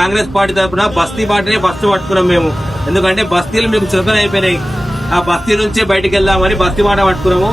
Congress party తరఫున బస్తీ పార్టీనే ఫస్ట్ పట్టుకున్నాం మేము. ఎందుకంటే బస్తీలు మీకు చులకన అయిపోయినాయి. ఆ బస్తీ నుంచే బయటకు వెళ్దామని బస్తీ మాట పట్టుకున్నాము.